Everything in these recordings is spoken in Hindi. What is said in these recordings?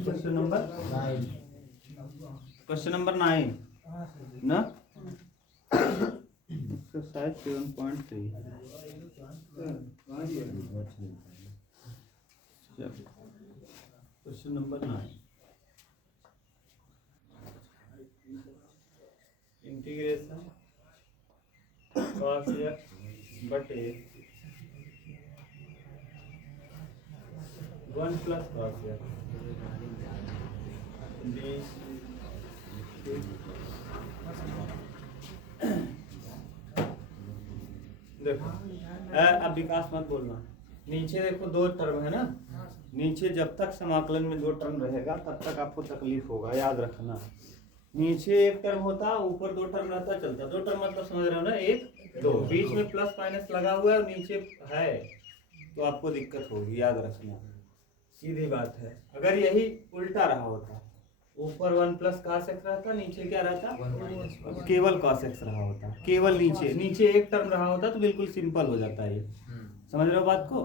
क्वेश्चन नंबर 9 ना, exercise 7.3। Question number 9, integration cos x बटे 1 प्लस cos x देखो अब विकास मत बोलना। नीचे देखो दो टर्म है ना, नीचे जब तक समाकलन में दो टर्म रहेगा तब तक आपको तकलीफ होगा, याद रखना। नीचे एक टर्म होता, ऊपर दो टर्म रहता, चलता। दो टर्म मतलब समझ रहे हो ना, एक दो, बीच में प्लस माइनस लगा हुआ है और नीचे है तो आपको दिक्कत होगी, याद रखना, सीधी बात है। अगर यही उल्टा रहा होता, ऊपर 1 प्लस cos x रहता, नीचे क्या रहता, केवल cos x रहा होता, केवल नीचे एक टर्म रहा होता तो बिल्कुल सिंपल हो जाता है। ये समझ रहे हो बात को?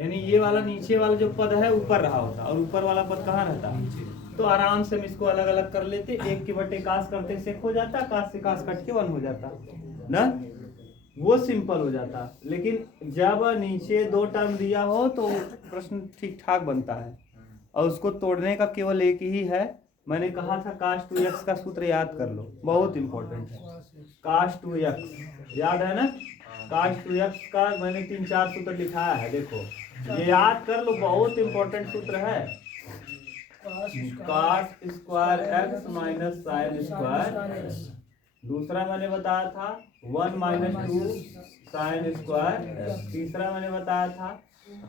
यानी ये वाला नीचे वाला जो पद है ऊपर रहा होता और ऊपर वाला पद कहाँ रहता, तो आराम से हम इसको अलग अलग कर लेते, एक के बटे कास करते सेक हो जाता, कास से कास कट के 1 हो जाता ना, वो सिंपल हो जाता। लेकिन जब नीचे दो टर्म दिया हो तो प्रश्न ठीक ठाक बनता है और उसको तोड़ने का केवल एक ही है। मैंने कहा था cos 2x का सूत्र याद कर लो, बहुत इंपॉर्टेंट है। cos 2x याद है ना, cos 2x का मैंने 3-4 सूत्र लिखाया है, देखो ये याद कर लो, बहुत इंपॉर्टेंट सूत्र है। cos square x minus sine square, दूसरा मैंने बताया था 1 माइनस 2 साइन स्क्वायर, तीसरा मैंने बताया था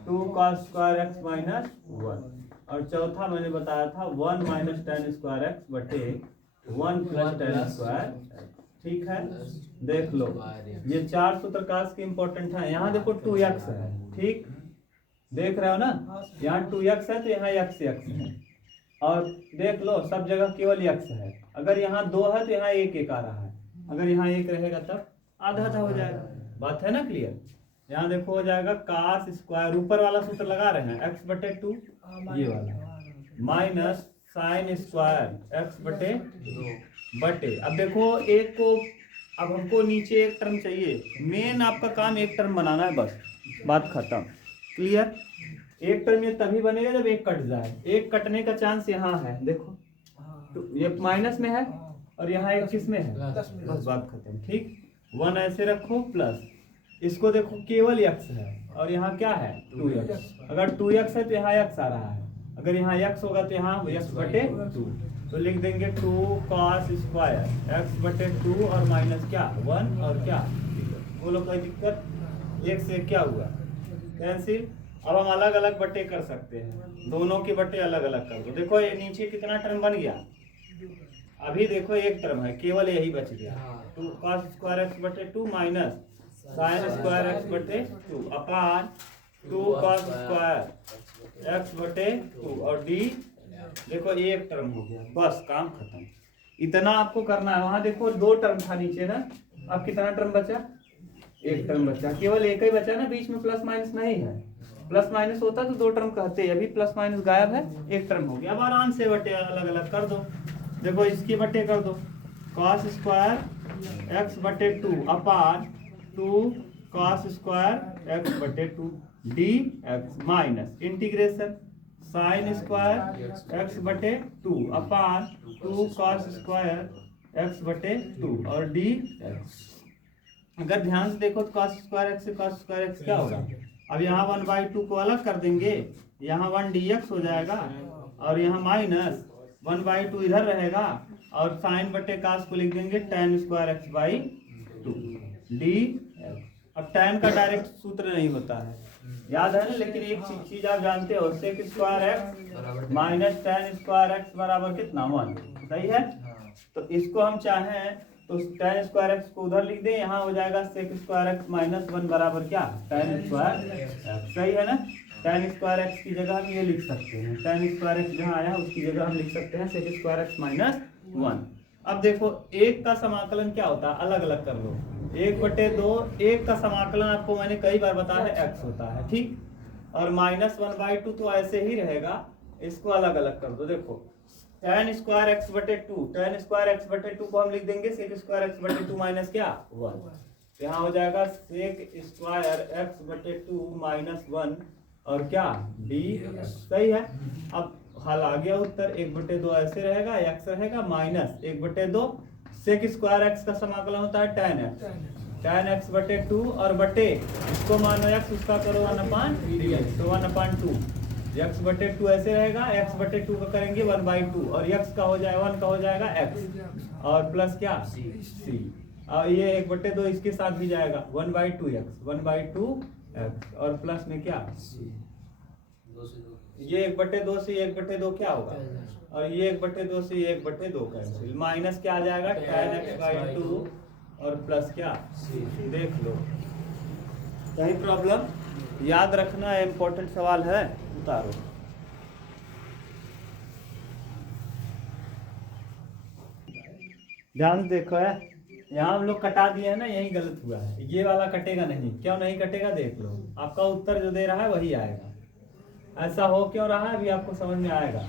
2 cos स्क्वायर x माइनस 1, और चौथा मैंने बताया था 1 माइनस tan स्क्वायर x बटे 1 प्लस tan स्क्वायर। ठीक है, देख लो ये 4 सूत्र कास के इंपॉर्टेंट है। यहाँ देखो 2x है, ठीक देख रहे हो ना, यहाँ 2x है तो यहाँ x है, और देख लो सब जगह केवल x है। अगर यहाँ 2 है तो यहाँ 1 आ रहा है, अगर यहाँ 1 रहेगा तब आधा हो जाएगा। बात है ना क्लियर? यहाँ देखो हो जाएगा cos स्क्वायर, ऊपर वाला सूत्र लगा रहे हैं x बटे 2 ये वाला, माइनस साइन स्क्वायर x बटे 2 अब देखो एक को, अब हमको नीचे एक टर्म चाहिए, मेन आपका काम एक टर्म बनाना है, बस बात खत्म। क्लियर? एक टर्म ये तभी बनेगा जब एक कट जाए, एक कटने का चांस यहाँ है, देखो तो ये माइनस में है और यहाँ एक किस में है, बस बात खत्म। ठीक, 1 ऐसे रखो प्लस, इसको देखो केवल x है और यहाँ क्या है 2x, अगर 2x है तो यहाँ x आ रहा है, अगर यहाँ x होगा तो यहाँ x बटे 2, तो लिख देंगे 2 cos स्क्वायर x बटे 2 और माइनस क्या 1 और क्या, बोलो कोई दिक्कत? एक से क्या हुआ कैंसिल। अब हम अलग अलग बटे कर सकते हैं, दोनों के बटे अलग अलग कर दो। देखो ये नीचे कितना टर्म बन गया, अभी देखो एक टर्म है केवल यही बच गया, 2 cos स्क्वायर x बटे 2 माइनस साइन स्क्वायर x बटे 2 अपान 2 cos स्क्वायर x बटे 2 और d, देखो एक टर्म हो गया, बस काम खत्म। इतना आपको करना है। वहां देखो 2 टर्म था नीचे ना, अब कितना टर्म बचा, एक टर्म बचा, केवल एक ही बचा ना, बीच में प्लस माइनस नहीं है। प्लस माइनस होता तो 2 टर्म कहते, अभी प्लस माइनस गायब है, एक टर्म हो गया। अब आराम से बटे अलग अलग कर दो, देखो इसके बटे कर दो, cos स्क्वायर x बटे 2 अपान 2 cos स्क्वायर x बटे 2 dx minus integration sine square x बटे 2 अपान 2 cos स्क्वायर x बटे 2 और dx। अगर ध्यान से देखो तो cos स्क्वायर x से cos स्क्वायर x क्या होगा, अब यहाँ 1/2 को अलग कर देंगे, यहाँ 1 dx हो जाएगा और यहाँ माइनस 1/2 इधर रहेगा और साइन बटे कास को लिख देंगे tan square x by 2 dx। अब tan का डायरेक्ट सूत्र नहीं होता है, याद है ना, लेकिन एक चीज आप जानते हो, sec square x minus tan square x बराबर कितना 1, सही है। तो इसको हम चाहें तो tan स्क्वायर x को उधर लिख दें, यहाँ हो जाएगा sec स्क्वायर x माइनस 1 बराबर क्या tan स्क्वायर x, सही है ना। tan स्क्वायर x की जगह हम ये लिख सकते हैं, tan स्क्वायर x जहाँ आया उसकी जगह हम लिख सकते हैं sec स्क्वायर x माइनस 1। अब देखो एक का समाकलन क्या होता है, अलग अलग कर लो, 1/2, एक का समाकलन आपको मैंने कई बार बताया है x होता है, ठीक। और -1/2 तो ऐसे ही रहेगा, इसको अलग अलग कर दो। देखो tan स्क्वायर x बटे 2, tan स्क्वायर x बटे 2 को हम लिख देंगे sec स्क्वायर x बटे 2 माइनस क्या 1। यहाँ हो जाएगा sec स्क्वायर x बटे 2 -1 और क्या d, सही है। अब हल आ गया उत्तर, 1/2 ऐसे रहेगा, x रहेगा माइनस 1/2 sec स्क्वायर x का समाकलन होता है tan x बटे 2 और बटे इसको मानो x, उसका करो 1/dx, तो 1/2 x बटे 2 ऐसे रहेगा, x बटे 2 का करेंगे 1/2 और x का हो जाएगा 1 का हो जाएगा x और प्लस क्या c और ये 1/2 इसके साथ भी जाएगा 1/2x और प्लस में क्या ये 1/2 से 1/2 क्या होगा और ये 1/2 से 1/2 कैंसिल, माइनस क्या आ जाएगा tan x/2 और प्लस क्या देख लो। यही प्रॉब्लम याद रखना, इम्पोर्टेंट सवाल है, उतारो। ध्यान से देखो है, यहाँ हम लोग कटा दिए हैं ना, यही गलत हुआ है, ये वाला कटेगा नहीं। क्यों नहीं कटेगा देख लो, आपका उत्तर जो दे रहा है वही आएगा। ऐसा हो क्यों रहा है अभी आपको समझ में आएगा।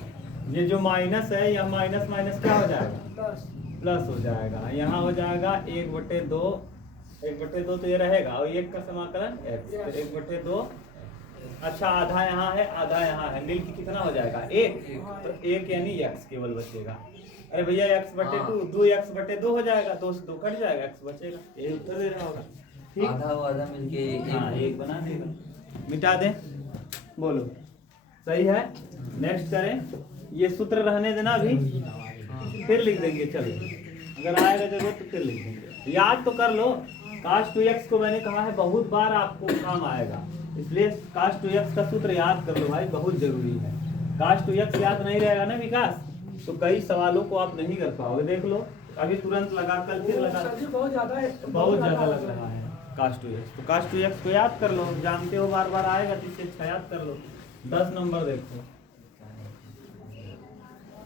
ये जो माइनस है, यह माइनस माइनस क्या हो जाएगा प्लस हो जाएगा। यहाँ हो जाएगा 1/2 तो ये रहेगा और 1 का समाकलन x, तो 1/2। अच्छा आधा यहाँ है आधा यहाँ है, मिल के कितना हो जाएगा 1, तो 1 यानी x केवल बचेगा। अरे भैया x/2 2x/2 हो जाएगा, 2 से 2 कट जाएगा, x बचेगा। ये उत्तर दे रहा होगा, ठीक, आधा मिलके 1 बना देगा, मिटा दें, बोलो सही है। नेक्स्ट करें, ये सूत्र रहने देना अभी, फिर लिख देंगे, चलो अगर आएगा जरूरत तो फिर लिख देंगे। याद तो कर लो, cos 2x को मैंने कहा है बहुत बार आपको काम आएगा, इसलिए cos 2x का सूत्र याद कर लो भाई, बहुत जरूरी है। cos 2x याद नहीं रहेगा ना विकास, तो कई सवालों को आप नहीं कर पाओगे। देख लो अभी तुरंत लगा, कल फिर लगा, बहुत ज्यादा लग रहा है cos 2x। तो cos 2x को याद कर लो, जानते हो बार बार आएगा, तो इससे अच्छा याद कर लो। 10 नंबर देखो,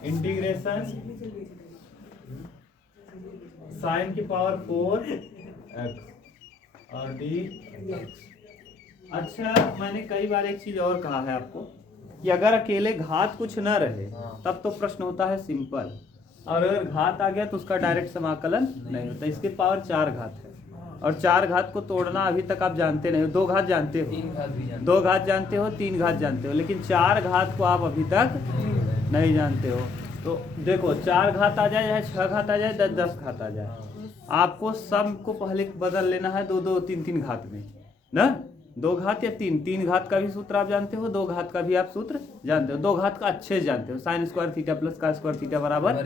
इंटीग्रेशन sin की पावर 4x और d। अच्छा मैंने कई बार एक चीज और कहा है आपको कि अगर अकेले घात कुछ न रहे तब तो प्रश्न होता है सिंपल, और अगर घात आ गया तो उसका डायरेक्ट समाकलन नहीं होता। इसके पावर 4 घात है और 4 घात को तोड़ना अभी तक आप जानते नहीं हो। 2 घात जानते हो, 2 घात जानते हो, 3 घात जानते हो, लेकिन 4 घात को आप अभी तक नहीं जानते हो। तो देखो 4 घात आ जाए चाहे 6 घात आ जाए 10 घात आ जाए, आपको सबको पहले बदल लेना है 2 2 3 3 घात में ना, 2 घात या 3 घात का भी सूत्र आप जानते हो, 2 घात का भी आप सूत्र जानते हो। 2 घात का अच्छे से जानते हो, sin square theta plus cos square theta बराबर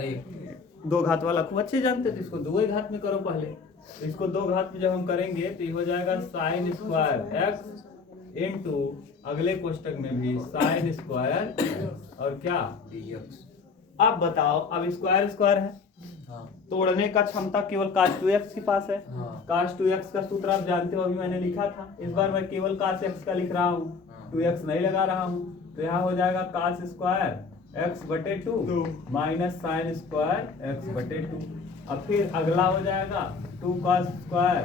2 घात वाला खूब अच्छे जानते हो, तो इसको 2 घात में करो पहले। इसको 2 घात में जब हम करेंगे तो ये हो जाएगा sin स्क्वायर x इंटू अगले कोष्टक में भी sin स्क्वायर और क्या dx। अब बताओ, अब स्क्वायर स्क्वायर है, तोड़ने का क्षमता केवल cos 2x के पास है। cos 2x का सूत्र आप जानते हो, अभी मैंने लिखा था। इस बार मैं केवल cos x का लिख रहा हूँ, 2x नहीं लगा रहा हूँ, तो यहाँ हो जाएगा cos स्क्वायर x बटे 2 माइनस साइन स्क्वायर x बटे 2। अब फिर अगला हो जाएगा 2 cos स्क्वायर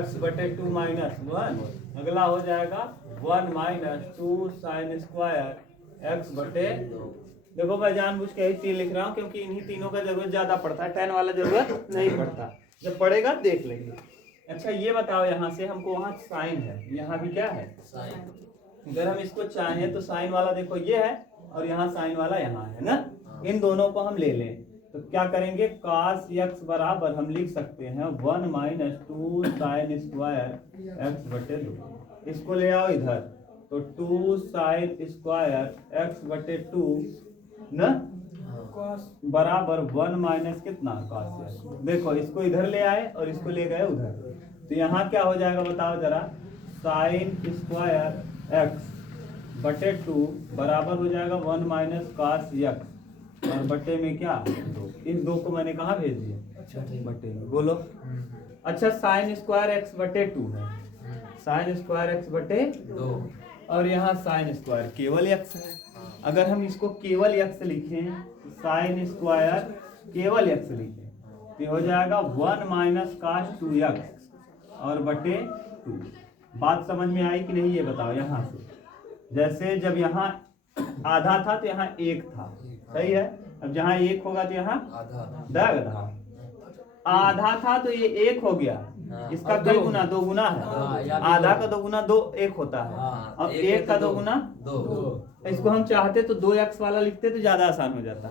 x बटे 2 माइनस 1, अगला हो जाएगा 1 माइनस 2 साइन स्क्वायर x बटे। देखो मैं जानबूझ के ही 3 लिख रहा हूँ क्योंकि इन्हीं तीनों का जरूरत ज्यादा पड़ता है, 10 वाला जरूरत नहीं पड़ता, जब पड़ेगा देख लेंगे। अच्छा ये बताओ, यहाँ से हमको वहाँ साइन है, यहाँ भी क्या है साइन। अगर हम इसको चाहें तो साइन वाला देखो ये है और यहाँ साइन वाला यहाँ है ना, इन दोनों को हम ले लें तो क्या करेंगे, cos x बराबर हम लिख सकते हैं 1 माइनस 2 साइन स्क्वायर x बटे 2। इसको ले आओ इधर, तो 2 साइन स्क्वायर x बटे 2 ना बराबर 1 माइनस कितना cos x। देखो इसको इधर ले आए और इसको ले गए उधर, तो यहाँ क्या हो जाएगा बताओ जरा, साइन स्क्वायर x बटे 2 बराबर हो जाएगा 1 माइनस cos x और बटे में क्या 2। इस 2 को मैंने कहाँ भेज दिया बटे में, बोलो। अच्छा साइन स्क्वायर x बटे 2 है, साइन स्क्वायर x बटे 2 और यहाँ साइन स्क्वायर केवल x है। अगर हम इसको केवल x लिखें, साइन स्क्वायर केवल x लिखें तो हो जाएगा 1 माइनस cos 2x और बटे 2। बात समझ में आई कि नहीं ये बताओ। यहाँ से जैसे जब यहाँ आधा था तो यहाँ एक था, सही है। अब जहाँ एक होगा तो यहाँ आधा, आधा था तो ये एक हो गया, इसका कई गुना? 2 गुना है। आधा का 2 गुना 2 एक होता है, और एक का 2 गुना 2। इसको हम चाहते तो 2x वाला लिखते तो ज्यादा आसान हो जाता।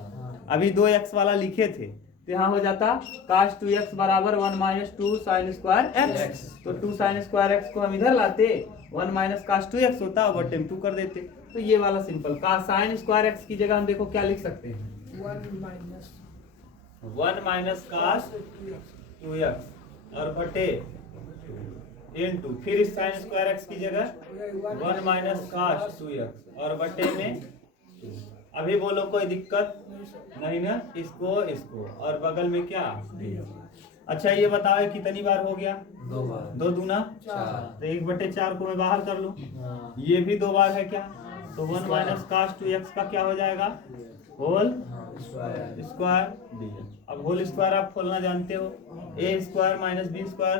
अभी 2x वाला लिखे थे तो यहाँ हो जाता cos 2x बराबर 1 - 2 sin स्क्वायर x। तो 2 sin स्क्वायर x को हम इधर लाते, 1 - cos 2x होता, ओवर टाइम 2 कर देते। तो ये वाला सिंपल का sin स्क्वायर x की जगह हम देखो क्या लिख सकते हैं, 1 - cos 2x और बटे इनटू, फिर इस sin स्क्वायर x की जगह 1 - cos 2x और बटे में। अभी बोलो कोई दिक्कत नहीं ना? इसको इसको और बगल में क्या? अच्छा ये बताओ कितनी बार हो गया? 2 बार। 2 दूना 4, तो 1/4 को मैं बाहर कर लूं। ये भी 2 बार है क्या? तो 1 - cos 2x का क्या हो जाएगा? Whole square dx। अब होल स्क्वायर आप खोलना जानते हो, a स्क्वायर - b स्क्वायर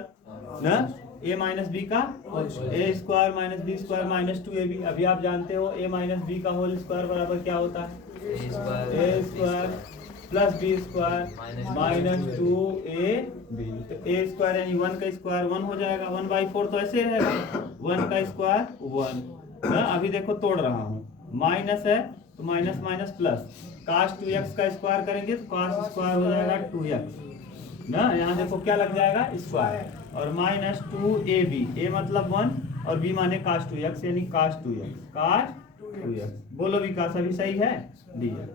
ना, a - b का a square - b square - 2ab। अभी आप जानते हो a - b का होल स्क्वायर बराबर क्या होता है? a square plus b square - 2ab। तो a स्क्वायर यानी 1 का स्क्वायर 1 हो जाएगा, 1/4 तो ऐसे रहेगा, 1 का स्क्वायर 1 ना। अभी देखो तोड़ रहा हूँ, माइनस है तो minus minus plus, cos 2x का स्क्वायर करेंगे तो cos स्क्वायर हो जाएगा 2x ना। यहाँ देखो क्या लग जाएगा? स्क्वायर, और -2ab, a मतलब 1 और b माने cos 2x यानी cos 2x। बोलो विकास अभी सही है? dx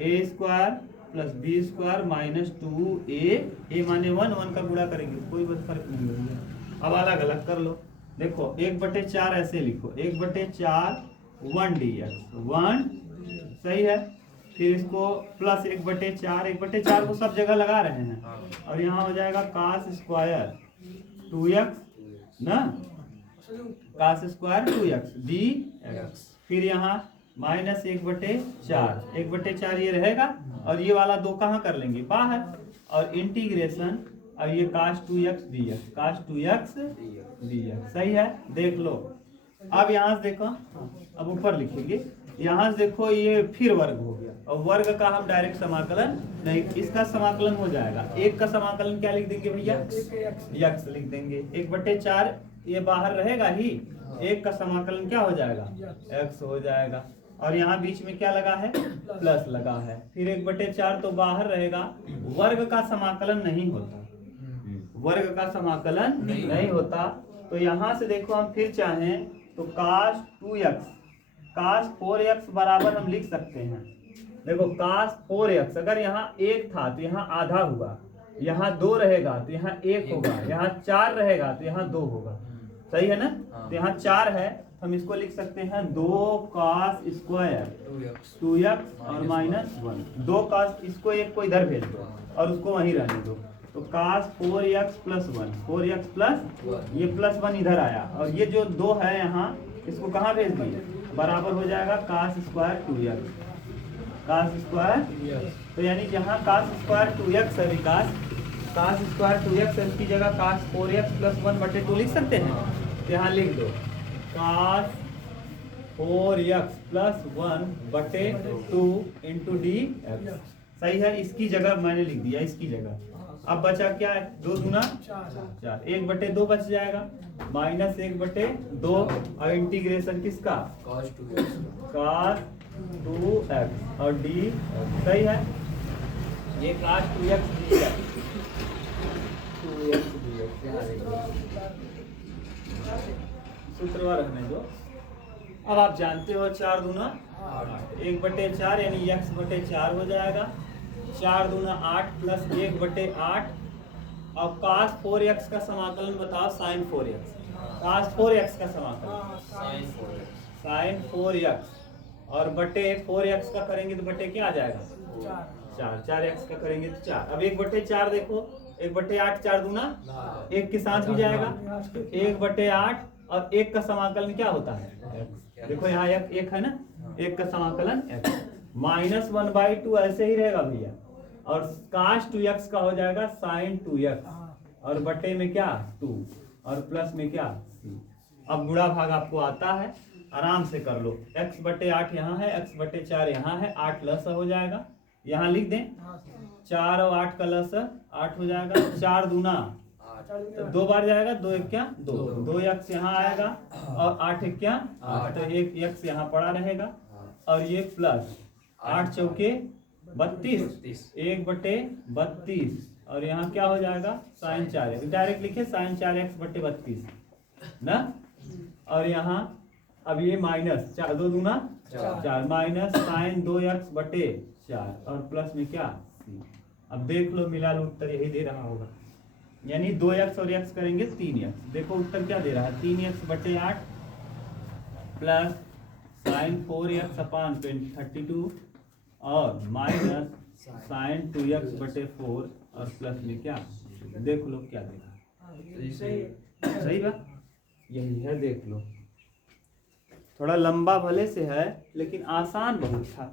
a square plus b square -2a माने 1 का गुणा करेंगे कोई बस फर्क नहीं होगा। अब अलग अलग कर लो, देखो 1/4 ऐसे लिखो, 1/4 1 dx 1, सही है। फिर इसको प्लस 1/4, 1/4 को सब जगह लगा रहे हैं, और यहाँ हो जाएगा cos स्क्वायर 2x ना, cos स्क्वायर 2x dx। फिर यहाँ -1/4, 1/4 ये रहेगा, और ये वाला 2 कहाँ कर लेंगे? बाहर, और इंटीग्रेशन, अब ये cos 2x dx, cos 2x dx, सही है। देख लो अब यहाँ से देखो, अब ऊपर लिखेंगे, यहाँ से देखो ये फिर वर्ग हो गया, और वर्ग का हम डायरेक्ट समाकलन नहीं, इसका समाकलन हो जाएगा। एक का समाकलन क्या लिख देंगे भैया? x लिख देंगे। 1/4 ये बाहर रहेगा ही, एक का समाकलन क्या हो जाएगा? x हो जाएगा, और यहाँ बीच में क्या लगा है? प्लस लगा है। फिर 1/4 तो बाहर रहेगा, वर्ग का समाकलन नहीं होता, वर्ग का समाकलन नहीं होता। तो यहाँ से देखो हम फिर चाहें तो cos 2x, cos 4x बराबर हम लिख सकते हैं। देखो cos 4x, अगर यहाँ 1 था तो यहाँ आधा हुआ, यहाँ 2 रहेगा तो यहाँ 1 होगा, यहाँ 4 रहेगा तो यहाँ 2 होगा, सही है ना। तो यहाँ 4 है, हम इसको लिख सकते हैं 2 cos स्क्वायर 2x और -1, 2 cos, इसको एक को इधर भेज दो और उसको वहीं रहने दो। तो cos 4x + 1, 4x प्लस ये +1 इधर आया, और ये जो 2 है यहाँ, इसको कहाँ भेज दिए? बराबर हो जाएगा cos square 2x, cos square. तो यानी जहाँ cos स्क्वायर 2x है विकास, cos स्क्वायर 2x है, इसकी जगह cos 4x + 1/2 लिख सकते हैं। तो यहाँ लिख दो cos 4x + 1/2 × dx, सही है। इसकी जगह मैंने लिख दिया, इसकी जगह। अब बचा क्या है? 2 दूना 4, 1/2 बच जाएगा, -1/2, और इंटीग्रेशन किसका? cos 2x और d, सही है। ये cos 2x dx, 2x सूत्रवा रहने दो। अब आप जानते हो 4 दूना 1/4 यानी x/4 हो जाएगा, 4 दूना 8 + 1/8, और cos 4x का समाकलन बताओ, sin 4x, cos 4x का समाकलन sin 4x, और बटे 4x का करेंगे तो बटे क्या आ जाएगा? 4x का करेंगे तो 4। अब 1/4 देखो, 1/8 4 दूना 1 के साथ भी जाएगा, 1/8, और 1 का समाकलन क्या होता है? देखो यहाँ 1 है ना, 1 का समाकलन x, -1/2 ऐसे ही रहेगा भैया, और cos 2x का हो जाएगा sin 2x, और बटे में क्या? 2, और प्लस में क्या? c। अब गुणा भाग आपको आता है, आराम से कर लो। x बटे 8 यहाँ है, x बटे 4 यहाँ है, 8 लस हो जाएगा, यहाँ लिख दें 4 और 8 का लस 8 हो जाएगा, 4 दूना तो 2 बार जाएगा, 2 एक क्या 2, 2 x यहाँ आएगा और 8 एक क्या 8, तो एक x यहाँ पड़ा रहेगा और ये प्लस 8 चौके 32, 1 बटे 32 और यहाँ क्या हो जाएगा साइन 4x, डायरेक्ट लिखे साइन 4x बटे 32 ना। और यहाँ अब ये माइनस 4, 2 दूना 4 माइनस साइन 2x बटे 4 और प्लस में क्या c। अब देख लो मिला लो उत्तर यही दे रहा होगा, यानी 2x और x करेंगे 3x। देखो उत्तर क्या दे रहा है 3x बटे 8 प्लस साइन 4x अपान 32 और माइनस साइन 2x बटे 4 और प्लस में क्या, देख लो क्या दे रहा है। सही बात यही है, देख लो थोड़ा लंबा भले से है लेकिन आसान बहुत था।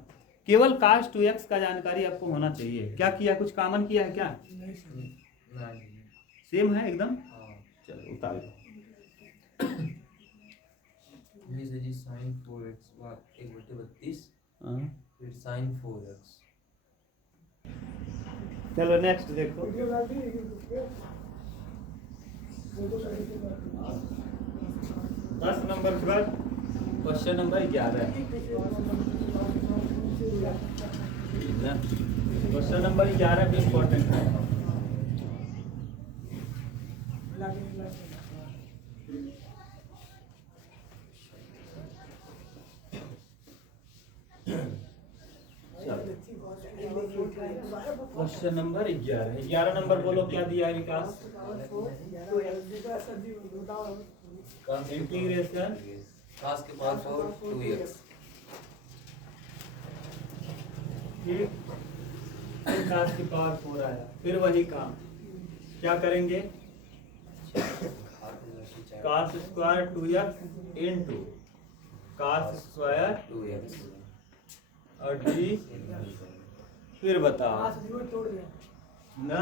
केवल cos 2x का जानकारी आपको होना चाहिए। क्या किया, कुछ कॉमन किया है क्या? सेम है एकदम। चलो उतार लो। साइन 4x 1/32 फिर साइन 4x। चलो नेक्स्ट देखो। 10 नंबर के बाद क्वेश्चन नंबर 11 है। क्वेश्चन नंबर 11 भी इम्पोर्टेंट है। क्वेश्चन नंबर 11 नंबर बोलो क्या दिया है विकास? इंटीग्रेशन cos के पावर 2x। cos की पावर 4 आया, फिर वही काम क्या करेंगे, cos square 2x into cos square 2x और डी, फिर बताओ ना।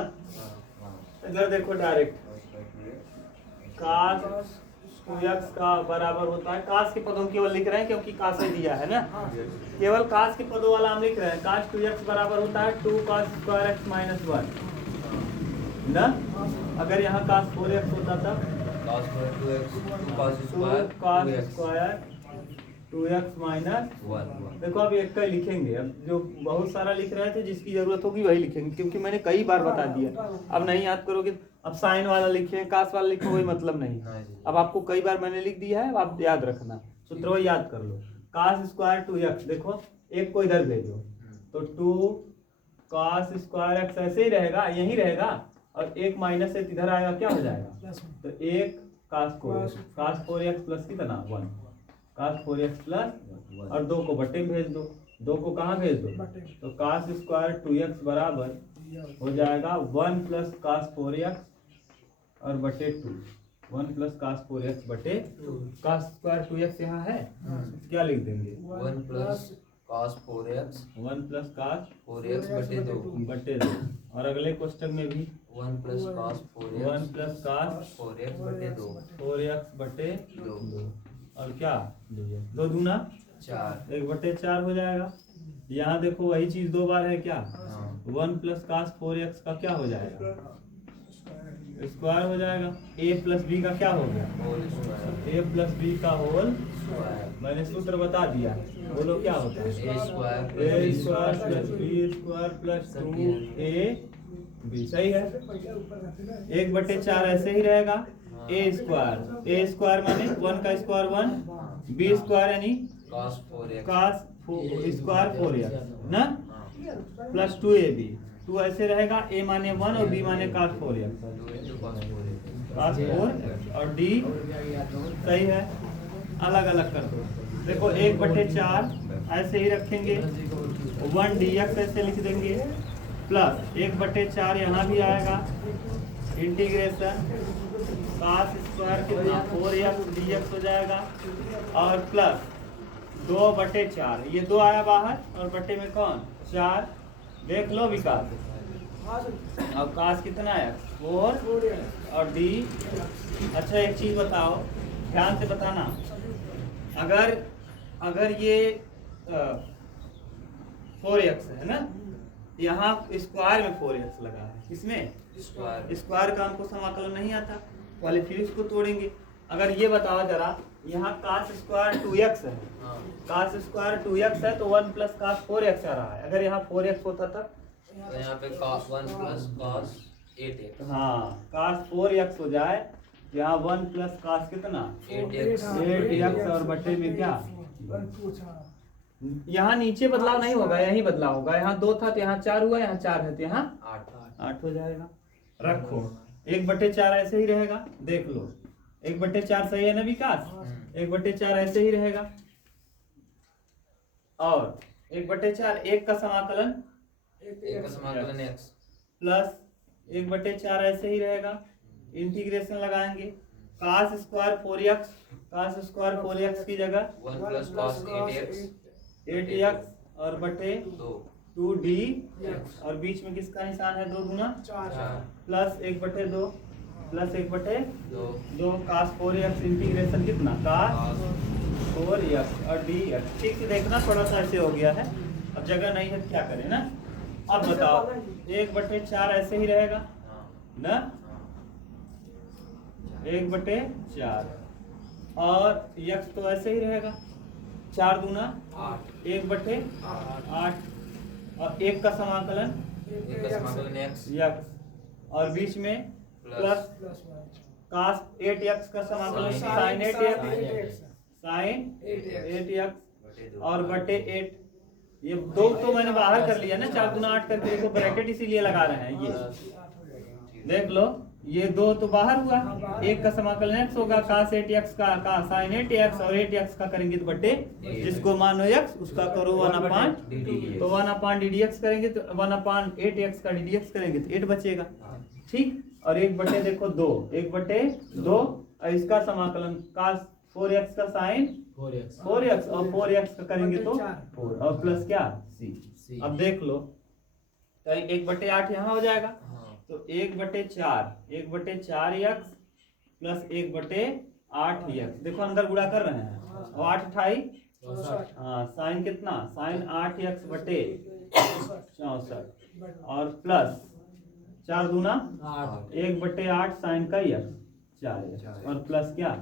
इधर देखो डायरेक्ट cos 2x का बराबर होता है, cos के पदों केवल लिख रहे हैं क्योंकि cos ही दिया है ना, केवल cos के पदों वाला हम लिख रहे हैं। cos 2x बराबर होता है 2 cos स्क्वायर x माइनस 1 ना। अगर यहाँ cos 4x होता तब cos square 2x 2 cos 2 square 2x minus 1। देखो अब एक का लिखेंगे, अब जो बहुत सारा लिख रहे थे जिसकी जरूरत होगी वही लिखेंगे, क्योंकि मैंने कई बार बता दिया। अब नहीं याद करोगे, अब साइन वाला लिखे कास वाला लिखो कोई मतलब नहीं। अब आपको कई बार मैंने लिख दिया है, आप याद रखना, सूत्र वही याद कर लो। cos स्क्वायर 2x, देखो एक को इधर भेजो तो 2 cos स्क्वायर x ऐसे ही रहेगा, यही रहेगा, और एक माइनस से इधर आएगा क्या हो जाएगा, तो 1 cos 4x प्लस कितना 1 cos 4x प्लस, और 2 को बटे में भेज दो, 2 को कहाँ भेज दो, तो cos स्क्वायर 2x बराबर हो जाएगा 1 प्लस cos 4x और बटे 2, 1 प्लस cos 4x बटे 2। cos स्क्वायर 2x यहाँ है, क्या लिख देंगे 1 plus cos 4x 1 plus cos 4x बटे 2 और अगले क्वेश्चन में भी 1 plus cos 1 plus cos 4x बटे 2 4x बटे 2 और क्या 2 दूना 4 1 बटे 4 हो जाएगा। यहाँ देखो वही चीज 2 बार है क्या, 1 प्लस cos 4x का क्या हो जाएगा स्क्वायर हो जाएगा, a प्लस बी का क्या हो गया whole square a plus b का होल, स्क्वायर मैंने सूत्र बता दिया, बोलो क्या होता है a square a square plus b square plus 2ab, सही है। 1 बटे 4 ऐसे ही रहेगा, a स्क्वायर माने 1 का स्क्वायर 1, b स्क्वायर यानी cos 4x cos square 4x ना, प्लस 2ab, 2 ऐसे रहेगा, a माने 1 और b माने cos 4x, 2 into cos 4x cos 4 और d, सही है। अलग अलग कर दो, देखो 1 बटे 4 ऐसे ही रखेंगे, 1 dx ऐसे लिख देंगे, प्लस 1 बटे 4 यहाँ भी आएगा, इंटीग्रेशन cos स्क्वायर कितना 4x dx हो जाएगा, और प्लस 2 बटे 4, ये 2 आया बाहर और बटे में कौन 4, देख लो विकास। अब cos कितना है 4 और d। अच्छा एक चीज बताओ, ध्यान से बताना, अगर अगर ये 4x है ना, यहाँ स्क्वायर में 4x लगा है, इसमें स्क्वायर का हमको समाकलन नहीं आता, वाले फिर इसको तोड़ेंगे। अगर ये बताओ जरा, यहाँ cos स्क्वायर 2x है, cos स्क्वायर 2x है तो 1 प्लस cos 4x आ रहा है। अगर यहाँ 4x होता था तो यहाँ पे cos 1 प्लस cos 8x, हाँ cos 4x हो जाए, यहाँ 1 प्लस cos कितना 8x और बटे में क्या, यहाँ नीचे बदलाव नहीं होगा, यही बदलाव होगा। यहाँ 2 था तो यहाँ 4 हुआ, यहाँ 4 है तो यहाँ 8 हो जाएगा। रखो 1/4 ऐसे ही रहेगा, देख लो 1/4 सही है ना विकास, 1/4 ऐसे ही रहेगा। और 1/4 1 का समाकलन x प्लस 1/4 ऐसे ही रहेगा, इंटीग्रेशन लगाएंगे। cos स्क्वायर 4x की जगह 1 प्लस cos 8x और बटे 2d और बीच में किसका निशान है, 2 गुना 4 plus 1/2 plus 1/2 2 cos 4x integration कितना cos 4x और dx। ठीक से देखना, थोड़ा सा ऐसे हो गया है, अब जगह नहीं है तो क्या करें ना। अब बताओ 1/4 ऐसे ही रहेगा ना, 1/4 और x तो ऐसे ही रहेगा, 4 दूना 1/8 और 1 का समाकलन x और बीच में प्लस cos 8x का समाकलन sin 8x और बटे 8। ये 2 तो मैंने बाहर कर लिया ना, 4 दूना 8 करके, देखो ब्रैकेट इसीलिए लगा रहे हैं, ये देख लो, ये 2 तो बाहर हुआ, 1 का समाकलन x होगा, cos 8x का sin 8x और 8x का करेंगे तो बटे, जिसको मानो x उसका करो 1/, तो 1/d dx करेंगे तो 1/8x का d dx करेंगे तो 8 बचेगा। ठीक, और 1/, देखो 2 1/2 और इसका समाकलन cos 4x का sin 4x और 4x का करेंगे तो 4 और प्लस क्या c। अब देख लो तो 1/8 यहाँ हो जाएगा, तो 1/4 1/4x प्लस 1/8x, देखो अंदर गुणा कर रहे हैं, और 8 28 हाँ साइन कितना, साइन 8x बटे 64 और प्लस 4 दूना 1/8 साइन का x 4x और प्लस क्या।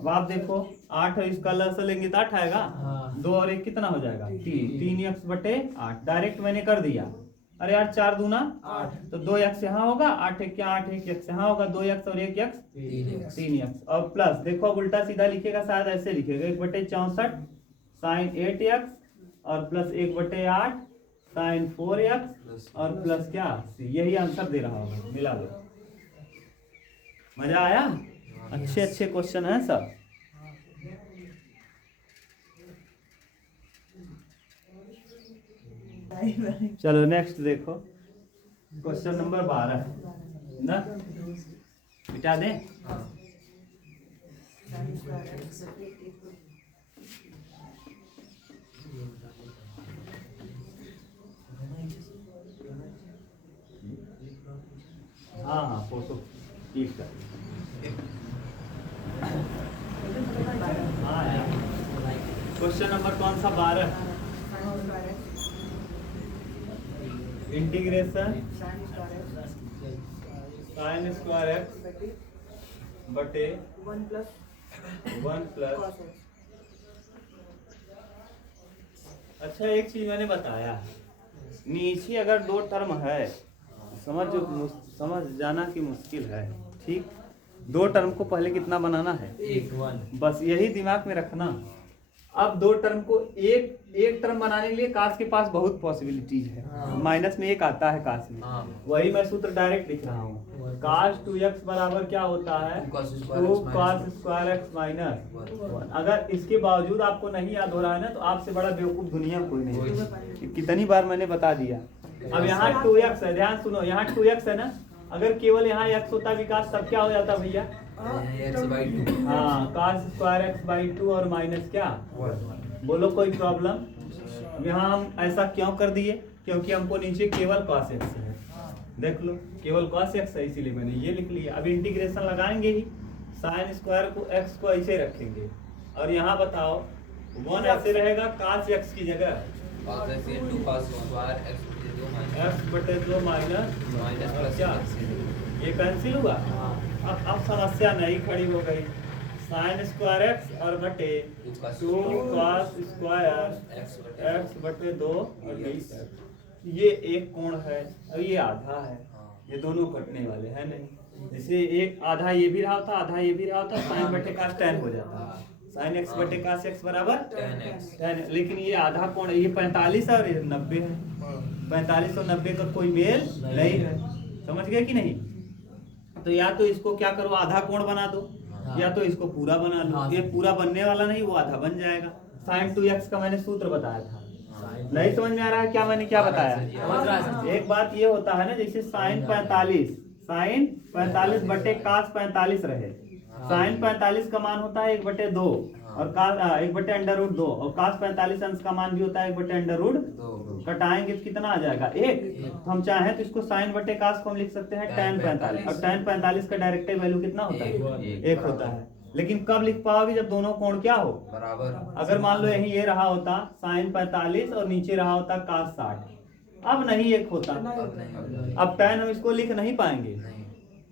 अब आप देखो 8 और इसका लस लेंगे तो 8 आएगा, 2 और 1 कितना हो जाएगा 3x बटे 8, डायरेक्ट मैंने कर दिया। अरे यार 4 दूना 8 तो 2x यहाँ होगा, 8 1 क्या 8 1x यहाँ होगा, 2x और 1x 3x और प्लस, देखो अब उल्टा सीधा लिखेगा, शायद ऐसे लिखेगा 1/64 साइन 8x और प्लस 1/8 साइन 4x और प्लस क्या, यही आंसर दे रहा होगा। मिला लो, मजा आया, अच्छे क्वेश्चन हैं सब। चलो नेक्स्ट देखो, क्वेश्चन नंबर 12 ना, मिटा दें। हाँ फोटो क्लिक कर, हाँ यार क्वेश्चन नंबर कौन सा 12, इंटीग्रेशन साइन स्क्वायर एक्स बटे 1 प्लस। अच्छा एक चीज मैंने बताया, नीचे अगर 2 टर्म है समझ जाना कि मुश्किल है। ठीक, 2 टर्म को पहले कितना बनाना है 1, बस यही दिमाग में रखना। अब 2 टर्म को एक टर्म बनाने के लिए काश के पास बहुत पॉसिबिलिटीज है, माइनस में 1 आता है काश में, वही मैं सूत्र डायरेक्ट लिख रहा हूँ। काश 2x बराबर क्या होता है 2 cos स्क्वायर एक्स माइनस 1। अगर इसके बावजूद आपको नहीं याद हो रहा है ना, तो आपसे बड़ा बेवकूफ दुनिया कोई नहीं। कितनी बार मैंने बता दिया। अब यहाँ 2x है, ध्यान सुनो, यहाँ 2x है ना, अगर केवल यहाँ x होता विकास तब क्या हो जाता भैया, हाँ cos स्क्वायर एक्स बाई 2 और माइनस क्या 1। बोलो कोई प्रॉब्लम। अब यहाँ हम ऐसा क्यों कर दिए, क्योंकि हमको नीचे केवल cos x है, देख लो केवल cos x है, इसीलिए मैंने ये लिख लिया। अब इंटीग्रेशन लगाएंगे ही, साइन स्क्वायर को x को ऐसे रखेंगे और यहाँ बताओ 1 ऐसे रहेगा cos x की जगह cos x into cos square x बटे 2 minus x बटे 2 माइनस minus plus क्या x। ये कैंसिल हुआ। अब समस्या नहीं खड़ी हो गई। साइन स्क्वायर एक्स और बटे 2 cos स्क्वायर x बटे 2 और dx। ये एक कोण है और ये आधा है, ये दोनों कटने वाले हैं नहीं। जैसे एक आधा ये भी रहा होता, आधा ये भी रहा होता, साइन बटे कास tan हो जाता है। साइन x बटे कास x बराबर tan x। tan। लेकिन ये आधा कोण, ये 45 और ये 90 है। 45 और 90 का कोई मेल नहीं है। समझ गए कि नहीं? तो या तो इसको क्या करो, आधा कोण बना दो, या तो इसको पूरा बना लो। ये पूरा बनने वाला नहीं, वो आधा बन जाएगा। sin 2x का मैंने सूत्र बताया था। नहीं समझ में आ रहा है क्या मैंने क्या बताया? एक बात ये होता है ना, जैसे साइन 45 बटे कास 45 रहे। साइन 45 का मान होता है 1/2 और कास 1/√2 और कास 45 अंश का मान भी होता है 1/√2। कटाएंगे तो कितना आ जाएगा? 1। तो हम चाहें तो इसको साइन बटे कास को हम लिख सकते हैं tan 45 और tan 45 का डायरेक्ट वैल्यू कितना होता है? 1 होता है। लेकिन कब लिख पाओगे? जब दोनों कोण क्या हो? बराबर। अगर मान लो यही ये रहा होता साइन 45 और नीचे रहा होता कास 60, अब नहीं 1 होता। अब tan हम इसको लिख नहीं पाएंगे।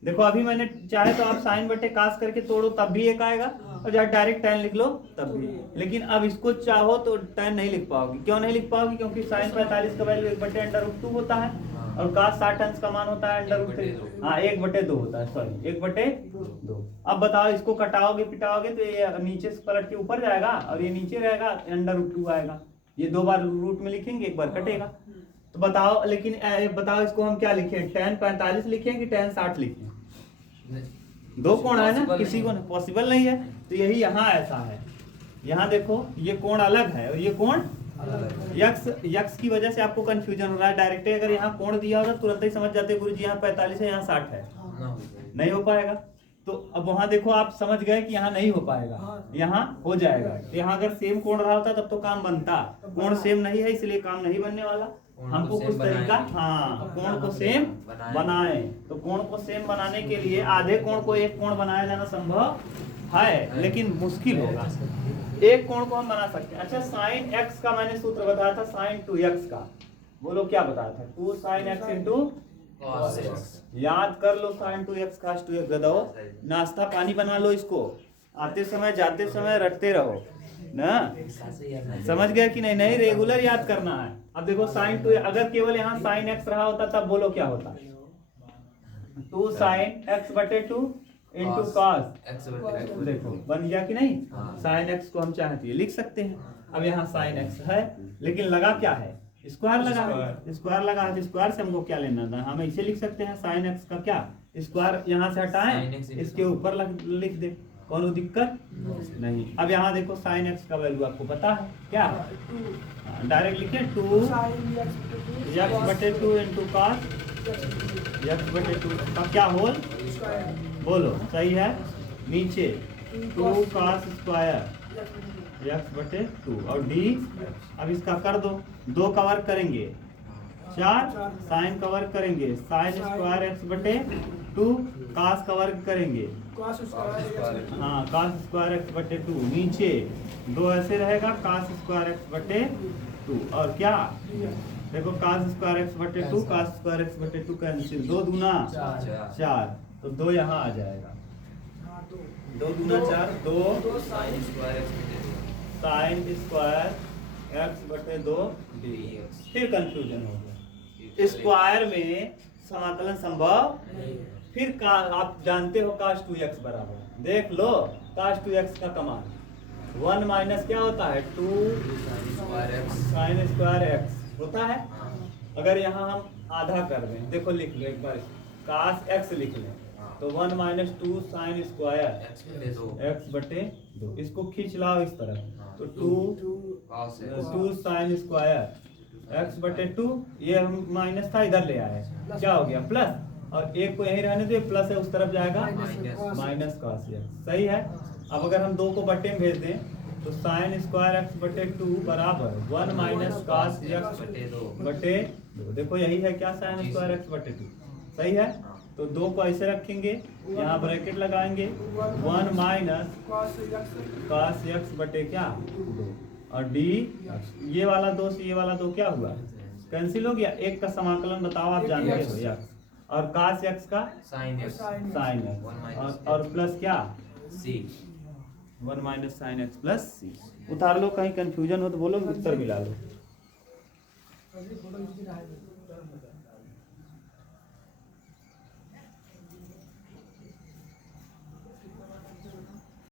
देखो अभी मैंने चाहे तो आप साइन बटे कास करके तोड़ो तब भी 1 आएगा, और जब डायरेक्ट tan लिख लो तब भी। लेकिन अब इसको चाहो तो tan नहीं लिख पाओगे। क्यों नहीं लिख पाओगे? क्योंकि साइन 45 का वैल्यू 1/√2 होता है और कास 60 अंश का मान होता है √3। हाँ 1/2 होता है, सॉरी 1/2। अब बताओ इसको कटाओगे पिटाओगे तो ये नीचे से पलट के ऊपर जाएगा और ये नीचे रहेगा, √2 आएगा। ये 2 बार रूट में लिखेंगे, 1 बार कटेगा। तो बताओ, लेकिन बताओ इसको हम क्या लिखें? tan 45 लिखें कि tan 60 लिखें? दो कोण है ना, किसी को पॉसिबल नहीं है। तो यही यहाँ ऐसा है। यहाँ देखो ये कोण अलग है और ये कोण यक्स की वजह से आपको कंफ्यूजन हो रहा है। डायरेक्ट अगर यहाँ कोण दिया होगा तुरंत ही समझ जाते गुरु जी यहाँ 45 है यहाँ 60 है, नहीं हो पाएगा। तो अब वहां देखो आप समझ गए कि यहाँ नहीं हो पाएगा, यहाँ हो जाएगा। यहाँ अगर सेम कोण रहा होता तब तो काम बनता। कोण सेम नहीं है इसलिए काम नहीं बनने वाला। हमको कुछ तरीका, हाँ कोण को सेम बनाए। तो कोण को सेम बनाने के लिए आधे कोण को एक कोण बनाया जाना संभव है, लेकिन मुश्किल होगा। एक कोण को हम बना सकते हैं। अच्छा साइन x का मैंने सूत्र बताया था साइन 2x का, बोलो क्या बताया था? 2 sin x into cos x। याद कर लो साइन 2x cos 2x। गदो नाश्ता पानी बना लो, इसको आते समय जाते समय रटते रहो ना। समझ गए कि नहीं? नहीं रेगुलर याद करना है। अब देखो साइन 2, अगर केवल यहाँ साइन x रहा होता तब बोलो क्या होता? 2 sin x बटे 2 इंटू कॉस x बटे 2। देखो बन गया कि नहीं? साइन x को हम चाहें तो ये लिख सकते हैं। अब यहाँ साइन x है लेकिन लगा क्या है? स्क्वायर लगा है। स्क्वायर लगा है तो स्क्वायर से हमको क्या लेना था? हम ऐसे लिख सकते हैं साइन x का क्या स्क्वायर यहाँ से हटाएं, इसके ऊपर लिख दे, कौन दिक्कत नहीं। अब यहाँ देखो साइन x का वैल्यू आपको पता है क्या? डायरेक्ट लिखे 2 x बटे 2 इंटू कॉस x बटे 2 का क्या होल? बोलो सही है। नीचे 2 cos स्क्वायर x बटे 2 और d। अब इसका कर दो, 2 कवर करेंगे 4, साइन कवर करेंगे साइन स्क्वायर x बटे 2, cos कवर करेंगे हाँ cos स्क्वायर x बटे 2। नीचे 2 ऐसे रहेगा cos स्क्वायर x बटे 2 और क्या देखो cos स्क्वायर x बटे 2 cos स्क्वायर x बटे 2 कैंसिल, 2 दूना 4 तो 2 यहाँ आ जाएगा। 2 दूना 4, 2 sin square x बटे 2 साइन स्क्वायर x बटे 2 dx। फिर कंफ्यूजन हो गया। स्क्वायर में समाकलन संभव, फिर का आप जानते हो cos 2x बराबर, देख लो cos 2x का कमाल 1 माइनस क्या होता है 2 साइन स्क्वायर x होता है। अगर यहाँ हम आधा कर दें, देखो लिख लो एक बार cos x लिख लें तो 1 माइनस 2 साइन स्क्वायर x बटे 2। इसको खींच लाओ इस तरफ तो 2 साइन स्क्वायर x बटे 2। ये हम माइनस था इधर ले आए, क्या हो गया प्लस, और एक को यहीं रहने दो, प्लस है उस तरफ जाएगा माइनस cos x। सही है। अब अगर हम 2 को बटे में भेज दें तो साइन स्क्वायर x बटे 2 बराबर 1 माइनस cos x बटे 2। देखो यही है क्या साइन स्क्वायर x बटे 2। सही है। तो 2 को ऐसे रखेंगे, यहाँ ब्रैकेट लगाएंगे 1 माइनस cos x बटे क्या 2। और डी ये वाला दो से ये वाला दो क्या हुआ, कैंसिल हो गया। एक का समाकलन बताओ, आप जानते हो यक्स, और काश यक्स का Sin x. Sine x, 1 minus और प्लस क्या c. 1 minus sine x plus c. उतार लो, कहीं कंफ्यूजन हो तो बोलो, उत्तर मिला लो।